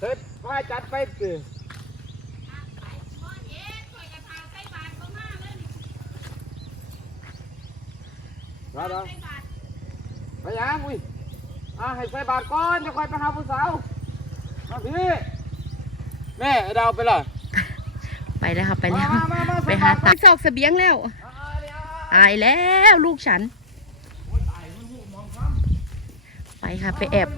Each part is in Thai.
เฮ็ดว่าจัดไปสิมาเด้อไปยังอุ้ยอะให้ใส่บาทก่อนจะค่อยไปหาผู้สาวมาพี่แม่ไอ้ดาวไปล่ะไปแล้วค่ะไปแล้วมามามาไปหาตักซอกเสบียงแล้วอ่าเดี๋ยวตายแล้วลูกฉัน ไปค่ะไปแอบ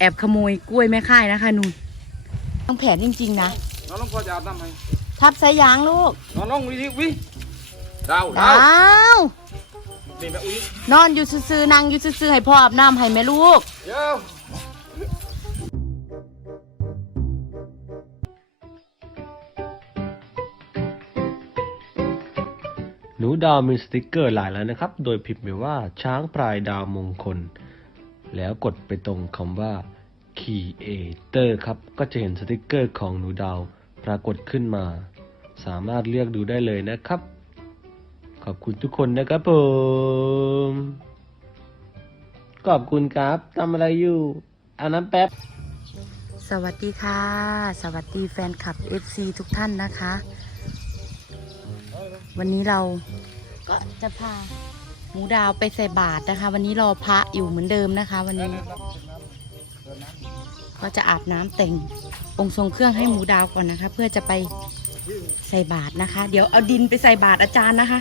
แอบขโมยกล้วยแม่ค่ายนะคะนุ่นต้องแผนจริงๆนะน้องลงพอจะอาบน้ำให้ทับสายยางลูกน้องลงวิธีวิดาวดดาวาวนี่แม่อุ้ยนอนอยู่ซื่อๆนั่งอยู่ซื่อๆให้พ่ออาบน้ำให้แม่ลูก เดี๋ยวหนูดาวมีสติกเกอร์หลายแล้วนะครับ โดยพิมพ์ไปว่าช้างพลายดาวมงคล แล้วกดไปตรงคำว่า Creator ครับ ก็จะเห็นสติกเกอร์ของหนูดาวปรากฏขึ้นมา สามารถเลือกดูได้เลยนะครับ ขอบคุณทุกคนนะครับผม ขอบคุณครับทำอะไรอยู่อาน้ำแป๊บ สวัสดีค่ะ สวัสดีแฟนคลับ FC ทุกท่านนะคะ วันนี้เราก็จะพาหมูดาวไปใส่บาตรนะคะ วันนี้รอพระอยู่เหมือนเดิมนะคะ วันนี้ ก็จะอาบน้ำแต่งองค์ทรงเครื่องให้หมูดาวก่อนนะคะ เพื่อจะไปใส่บาตรนะคะ เดี๋ยวเอาดินไปใส่บาตรอาจารย์นะคะ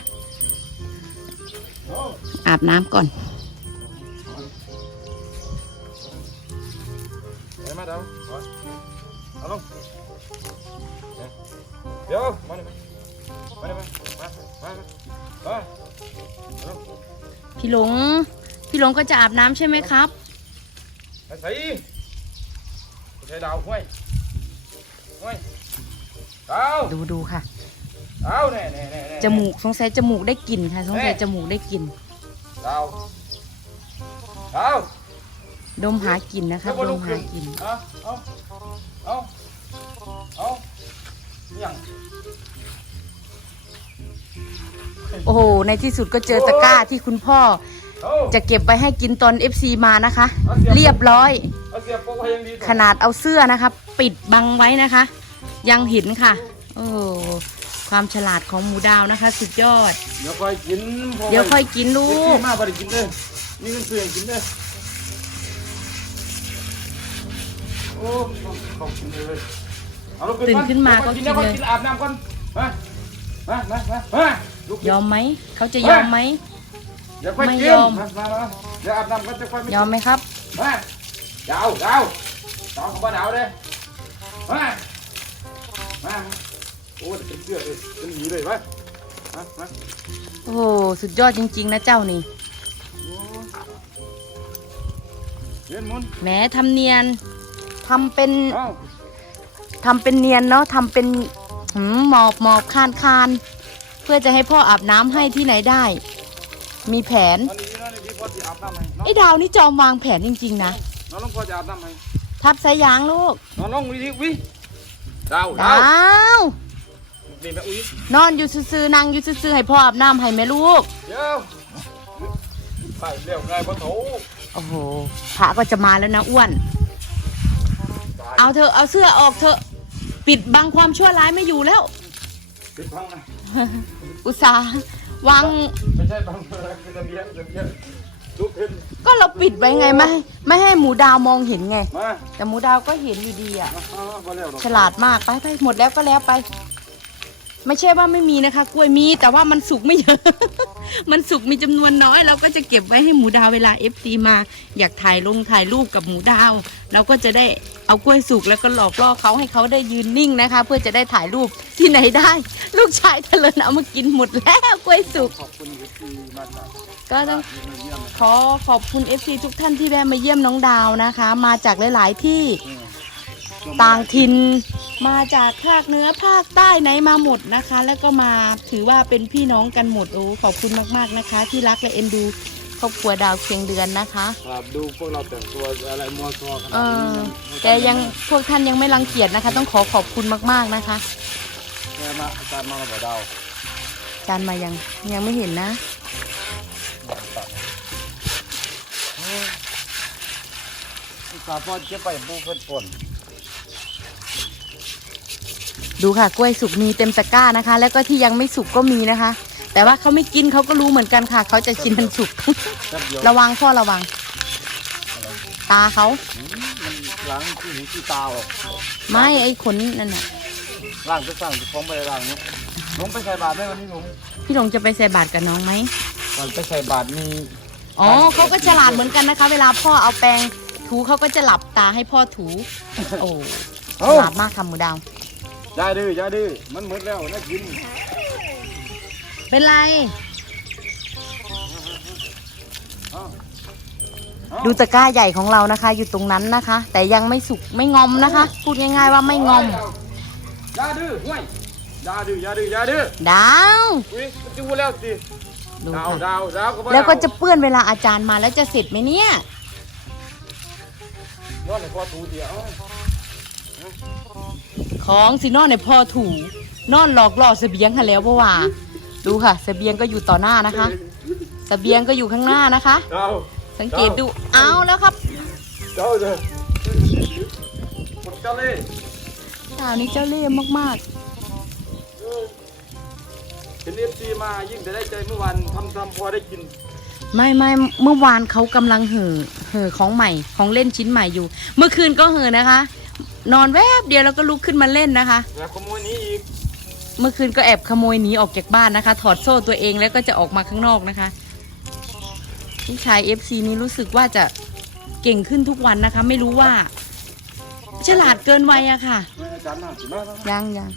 อาบน้ำก่อนเดี๋ยวมานี่มามานี่มามามาพี่หลงพี่หลงก็จะอาบน้ำใช่ไหมครับใส่ ไปใส่ดาวห้วยห้วยดาวดูดูค่ะ ดาวแน่แน่แน่แน่จมูกสงสัยจมูกได้กลิ่นค่ะ สงสัยจมูกได้กลิ่น ดาวดาวดมหากลิ่นนะคะดมหากลิ่นเอาเอาเอาเอาอยังโอ้โห ในที่สุดก็เจอตะกร้าที่คุณพ่อ จะเก็บไว้ให้กินตอน FC มานะคะ เรียบร้อย เอาเสียบโป๊ะไว้ยังดีขนาดเอาเสื้อนะคะ ปิดบังไว้นะคะ ยังเห็นค่ะ โอ้โหความฉลาดของหมูดาวนะคะ สุดยอด เดี๋ยวค่อยกินพเดี๋ยวค่อยกินลูลูกกมาบริกินเด้อนี่มันเปลี่ยนกินเด้อโอ้ขอบคุณเลยเอาลูกตื่นขึ้นมาก็กิกินนแล้วเลยกินอาบน้ำก่อนมามามามามาลูกยอมไหมเขาจะยอมไหมเดี๋ยวค่อยไม่กินยอมมามามาเดี๋ยวอาบน้ำก่อนจะค่อยยอมไหมครับมา ดาวดาวดาวของบ้านดาวเลยมามาโอ้ยเป็นเสื้อเลยเป็นหมีเลยไปมามาโอ้โหสุดยอดจริง ๆ นะเจ้านี่เรียนมุนแหมทำเนียนทำเป็นเอ้าทำเป็นเนียนเนาะทำเป็นหืมหมอบหมอบคานคานเพื่อจะให้พ่ออาบน้ำให้ที่ไหนได้ มีแผนตอนนี้น้องนี่พี่พอจะอาบน้ำให้น้องไอ้ดาวนี่จอมวางแผนจริง ๆ นะ น้องลงพอจะอาบน้ำให้ทับสายยางลูก น้องลงวิธีวิดาวดดาวาวนี่แม่อุ้ยนอนอยู่ซื่อๆนั่งอยู่ซื่อๆให้พ่ออาบน้ำให้แม่ลูก เดี๋ยวไปเร็วไงพ่อโถโอ้โหพระก็จะมาแล้วนะอ้วน เอาเถอะเอาเสื้อออกเถอะ ปิดบังความชั่วร้ายไม่อยู่แล้ว ปิดพังนะอุตส่าห์วาง ไม่ใช่พังเลยคือจะเลี้ยงจะเลี้ยง ลุกขึ้นก็เราปิดไว้ไงไม่ให้ไม่ให้หมูดาวมองเห็นไง มาแต่หมูดาวก็เห็นอยู่ดีอะมามาพอแล้วฉลาดมากไปไปหมดแล้วก็แล้วไป ไม่ใช่ว่าไม่มีนะคะ กล้วยมีแต่ว่ามันสุกไม่เยอะ มันสุกมีจำนวนน้อย เราก็จะเก็บไว้ให้หมูดาวเวลาเอฟซีมา อยากถ่ายลงถ่ายรูปกับหมูดาว เราก็จะได้เอากล้วยสุกแล้วก็หลอกล่อเขาให้เขาได้ยืนนิ่งนะคะ เพื่อจะได้ถ่ายรูป ที่ไหนได้ ลูกชายทะเลนเอามากินหมดแล้วกล้วยสุก ขอบคุณที่มาจากก็ต้องที่มาเยี่ยมขอขอบคุณ FC ทุกท่านที่แวะมาเยี่ยมน้องดาวนะคะ มาจากหลาย ๆ ที่ต่างถิ่นมาจากภาคเหนือภาคใต้ไหนมาหมดนะคะ แล้วก็มาถือว่าเป็นพี่น้องกันหมดโอ้ขอบคุณมาก ๆ นะคะ ที่รักและเอ็นดูครอบครัวดาวเคียงเดือนนะคะ ครับดูพวกเราแต่งตัวอะไรมัวซัวขเอนาดอนี้แต่ยังพวกท่านยังไม่รังเกียจนะคะ ต้องขอขอบคุณมากๆนะคะ แค่มาอาจารย์มาเราบอกดาวจานมายังยังไม่เห็นนะจสาพอเก็บไปปูเพิ่นป่นดูค่ะกล้วยสุกมีเต็มตะกร้านะคะ แล้วก็ที่ยังไม่สุกก็มีนะคะ แต่ว่าเขาไม่กินเขาก็รู้เหมือนกันค่ะ เขาจะกินมันสุก แป๊บเดียวระวังพ่อระวัง ตาเขาอืมมันล้างที่หูที่ตาออกไม่ไอ้ขนนั่นน่ะ ล้างจะสั่งจะฟ้องไปล้างเนาะลุงไปใส่บาตรไหมวันนี้ลุงพี่หลงจะไปใส่บาตรกับน้องไหมก่อนไปใส่บาตรมีอ๋อเขาก็ฉลาดเหมือนกันนะคะ เวลาพ่อเอาแปรงถูเขาก็จะหลับตาให้พ่อถูโอ้ฉเอ้าลาดมากค่ะหมูดาวอย่าดื้ออย่าดื้อมันหมดแล้วน่ากินเป็นไรเอ้าเอ้าดูตะกร้าใหญ่ของเรานะคะ อยู่ตรงนั้นนะคะ แต่ยังไม่สุกไม่งอมนะคะ พูดง่ายๆว่าไม่งอม อย่าดื้อห่วยอย่าดื้ออย่าดื้ออย่าดื้อดาว อุ้ยมันจะพูดแล้วสิดูดาวค่ะดาวดาวก็บ่แล้วก็ดาจะเปื้อนเวลาอาจารย์มาแล้วจะเสร็จไหมเนี่ยนอนในพอถูเดียวของสินอนในพ่อถูนอนหลอกล่อเสบียงค่ะแล้วเพราะว่า ดูค่ะ เสบียงก็อยู่ต่อหน้านะคะ เสบียงก็อยู่ข้างหน้านะคะ ดาวสังเกตดูเอาแล้วครับดาวเด้อหมดกันเลย ข่าวนี้เจ้าเล่ห์มากเออเห็นเอฟซีมายิ่งจะได้ใจเมื่อวานทำทำพอได้กินๆ ไม่ไม่เมื่อวานเขากำลังเห่อเห่อของใหม่ของเล่นชิ้นใหม่อยู่ เมื่อคืนก็เห่อนะคะ นอนแวบเดียวแล้วก็ลุกขึ้นมาเล่นนะคะ แล้วขโมยนี้อีกเมื่อคืนก็แอบขโมยหนีออกจากบ้านนะคะ ถอดโซ่ตัวเองแล้วก็จะออกมาข้างนอกนะคะพี่ชาย FC นี้รู้สึกว่าจะเก่งขึ้นทุกวันนะคะ ไม่รู้ว่า ฉลาดเกินวัยอะค่ะ ไม่อาจารย์มาสิมามายังยัง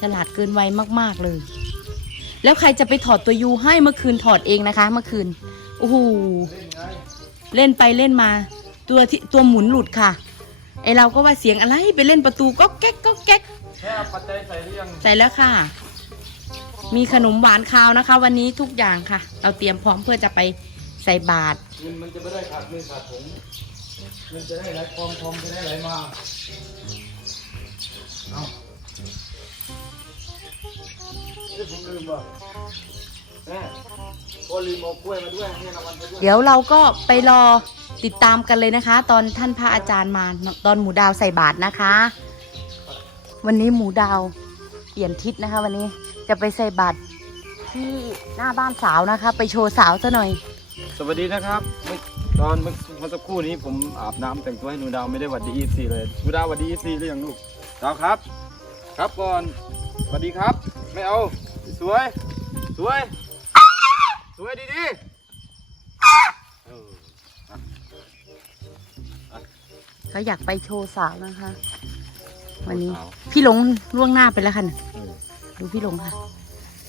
ฉลาดเกินวัยมาก ๆ เลย แล้วใครจะไปถอดตัวยูให้เมื่อคืนถอดเองนะคะ เมื่อคืนโอ้โหเล่นไปเล่นมา ตัวที่ตัวหมุนหลุดค่ะ ไอเราก็ว่าเสียงอะไรไปเล่นประตูก็แก๊กก็แก๊กแค่เอาปัจจัยใส่หรือยังใส่แล้วค่ะ มีขนมหวานคาวนะคะ วันนี้ทุกอย่างค่ะ เราเตรียมพร้อมเพื่อจะไปใส่บาตร เงินมันจะไม่ได้ขาดเงินขาดถุง เงินจะได้ไหลทองทองจะได้ไหลมาเอาเอ้ยผมลืมว่ะแม่ก็ลืมเอากล้วยมาด้วยให้รางวัลไปด้วย เดี๋ยวเราก็ไปรอติดตามกันเลยนะคะ ตอนท่านพระอาจารย์มาตอนหมูดาวใส่บาตรนะคะ วันนี้หมูดาวเปลี่ยนทิศนะคะ วันนี้จะไปใส่บาตรที่หน้าบ้านสาวนะคะ ไปโชว์สาวซะหน่อย สวัสดีนะครับเมื่อ ตอนเมื่อเมื่อสักครู่นี้ผมอาบน้ำแต่งตัวให้หนูดาวไม่ได้หวัดดีอีซีเลยหนูดาวหวัดดีอีซีหรือยังลูกดาวครับ ครับก่อนสวัสดีครับ ไม่เอา สวย สวย สวยดีดีๆเออเขาอยากไปโชว์สาวนะคะ วันนี้สาวพี่หลงล่วงหน้าไปแล้วค่ะเออดูพี่หลงค่ะ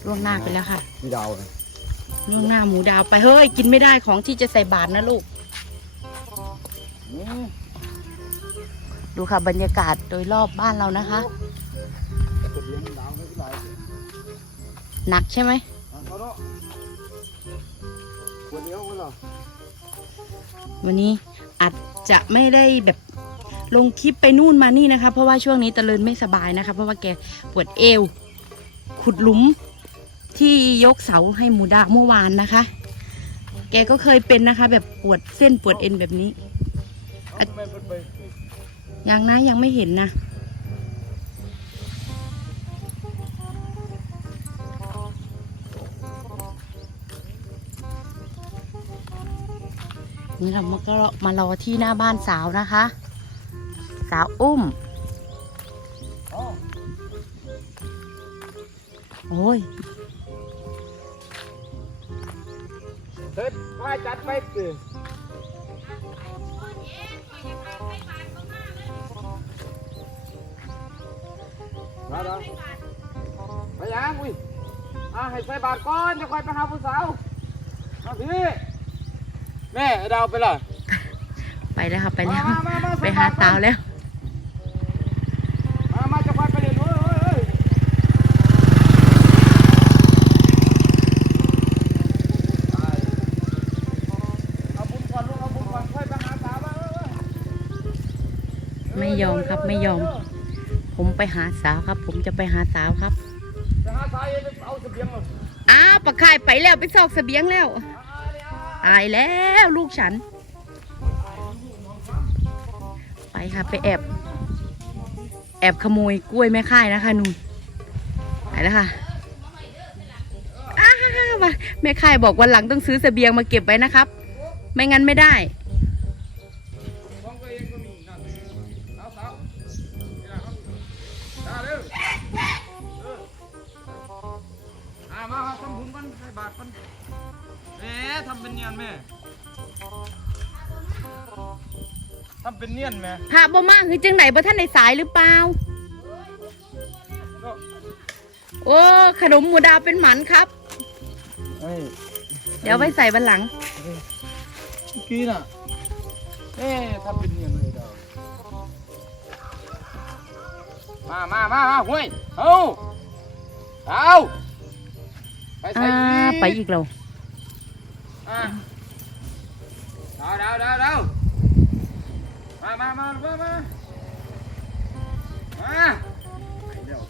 ล่วงหน้าไปแล้วค่ะ พี่ดาวเลยล่วงหน้าหมูดาวไปเฮ้ยกินไม่ได้ของที่จะใส่บาตรนะลูกอืม ดูค่ะบรรยากาศโดยรอบบ้านเรานะคะ หนักใช่ไหมวันนี้อาจจะไม่ได้แบบลงคลิปไปนู่นมานี่นะคะ เพราะว่าช่วงนี้ตะเลินไม่สบายนะคะ เพราะว่าแกปวดเอว ขุดหลุมที่ยกเสาให้หมูดาวเมื่อวานนะคะ แกก็เคยเป็นนะคะ แบบปวดเส้นปวดเอ็นแบบนี้ ยังนะยังไม่เห็นนะนี่เรามาก็มารอที่หน้าบ้านสาวนะคะ สาวอุ้ม โอ้ยเฮ้ยพาจัดไปสิ มาเด้อไปยังอุ้ยอะให้ใส่บาทก่อนจะคอยไปหาผู้สาวมาพี่แม่ไอ้ดาวไปล่ะไปแล้วค่ะไปแล้วมามามาไปหาสาวแล้วมามาจะคอยไปเรียนเฮ้ยเฮ้ยเฮ้ยไปเอาบุญก่อนลูกเอาบุญก่อนค่อยไปหาสาวมาเออเออไม่ยอมครับไม่ยอมผม ไปหาสาวครับ ผมจะไปหาสาวครับจะหาสาวไปเอาเสบียงมาอ้าวปลกคายไปแล้วไปซอกเสบียงแล้วตายแล้วลูกฉัน ไปค่ะไปแอบ แอบขโมยกล้วยแม่ค่ายนะคะนุ่นไปแล้วค่ะแม่ค่ายบอกวันหลังต้องซื้อเสบียงมาเก็บไว้นะครับ ไม่งั้นไม่ได้ ทำเป็นเนียนแม่ทำเป็นเนียนแม่พระบ่มากคือจังไหนบ่ท่านในสายหรือเปล่า ก็โอ้ขนมหมูดาวเป็นหมันครับ เอ้ยเดี๋ยวไว้ใส่วันหลัง เมื่อกี้น่ะเอ๊ะทำเป็นเนียนเลยดาวมามามามาห้วยเอาเอาไปใส่อ่า อีก ไปอีกเรา อะดาวดาวดาวดาวมามามามามามาเดี๋ยว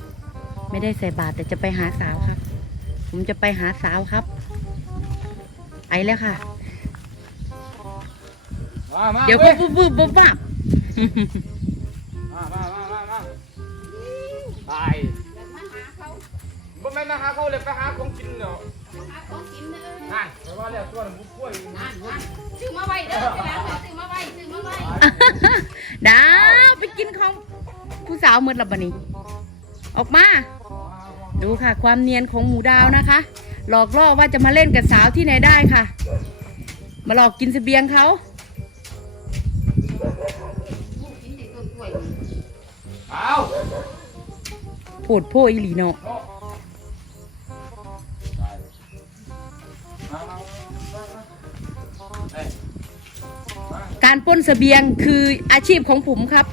ไม่ได้ใส่บาตรแต่จะไปหาสาวครับ ผมจะไปหาสาวครับ ไอแล้วค่ะ มามาเดี๋ยวว้ปุ๊บปุ๊บปุ๊บปุ๊บปั๊บ บ่แม่นมาหาเขาเลยไปหาของกินเนาะนั่นไปว่าแล้วตัวหนูกล้วยอยู่นั่นซื้อมาไว้เด้อไปแล้วซื้อมาไว้ซื้อมาไว้ดาวไปกินของผู้สาวมืดละบันนี้ ออกมา ดูค่ะ ความเนียนของหมูดาวนะคะ หลอกล่อว่าจะมาเล่นกับสาวที่ไหนได้ค่ะ มาหลอกกินเสบียงเขากินแต่ต้นกล้วยเอาโผดโพอีหลีเนาะ การปล้นเสบียงคืออาชีพของผมครับ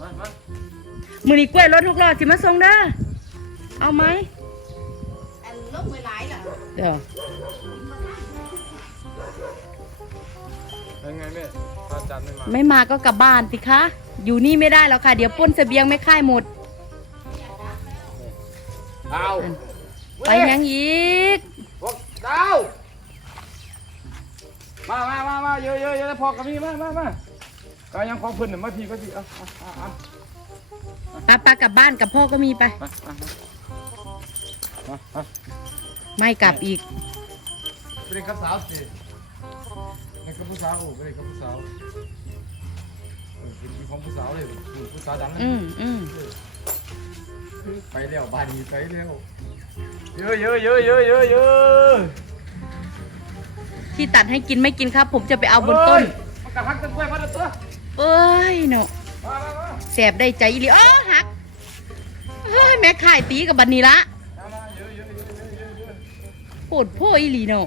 มามามือนี้กล้วยรถทุกรอดสิมาส่งเด้อเอาไหมอันลบมือหลายล่ะเดี๋ยวเป็นไงแม่พระอาจารย์ไม่มาไม่มาก็กลับบ้านสิคะ อยู่นี่ไม่ได้แล้วค่ะ เดี๋ยวปล้นเสบียงไม่ค่ายหมด เอาไปยังอีกพวกดาว มามามามาเยอะเยอะเยอะพอกับพี่มามามาก็ยังของเพิ่นน่ะมาพี่ก็พี่เอาเอาเอาเอาป้าป้ากลับบ้านกับพ่อก็มีไป มามามามาไม่กลับอีก ไปเล่นกับสาวสิเล่นกับผู้สาวโอ้ไปเล่นกับผู้สาวเออเป็นของผู้สาวเลยผู้สาวดังนะอืมอืมไปแล้วบ้านนี้ไปแล้วเยอะเยอะเยอะเยอะเยอะเยอะ ที่ตัดให้กินไม่กินครับ ผมจะไปเอาบนต้นมันกระหักตะกล้วยมาแล้วตัวเอ้ยเนาะมามามาแสบได้ใจอีหลีอ้อหักเฮ้ยแม่ขายตีกับบันนี้ละปวดโพอีหลีเนาะ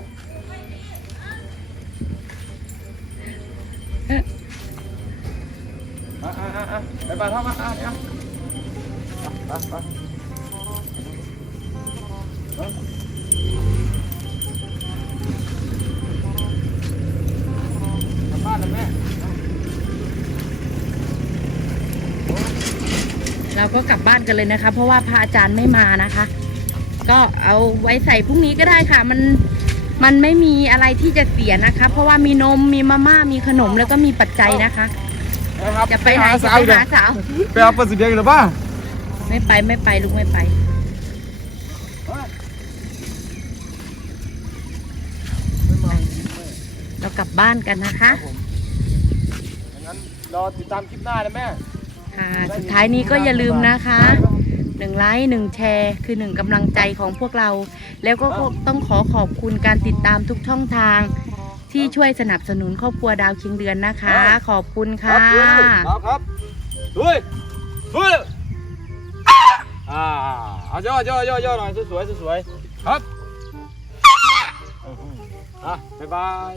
อะอะอะอะไปบ้านพ่อมาอะเดี๋ยวอะไปไป เราก็กลับบ้านกันเลยนะคะ เพราะว่าพระอาจารย์ไม่มานะคะ ก็เอาไว้ใส่พรุ่งนี้ก็ได้ค่ะ มันมันไม่มีอะไรที่จะเสียนะคะ เพราะว่ามีนมมีมาม่ามีขนมแล้วก็มีปัจจัยนะคะครับจะไปไหนจะสาวไปอีกเหรอหาสาวไปเอาปลาสีแดงหรือเปล่าไม่ไปไม่ไปลูกไม่ไปไม่มาเรากลับบ้านกันนะคะงั้นรอติดตามคลิปหน้านะแม่ ค่ะสุดท้ายนี้ก็อย่าลืมนะคะหนึ่งไลค์หนึ่งแชร์คือหนึ่งกำลังใจของพวกเรา แล้วก็ต้องขอขอบคุณการติดตามทุกช่องทาง ที่ช่วยสนับสนุนครอบครัวดาวคียงเดือนนะคะ ขอบคุณค่ะครับครับด้วยด้วยอ่าเอาย่อย่อย่อย่อหน่อยสวยๆสวยๆครับอะบ๊ายบาย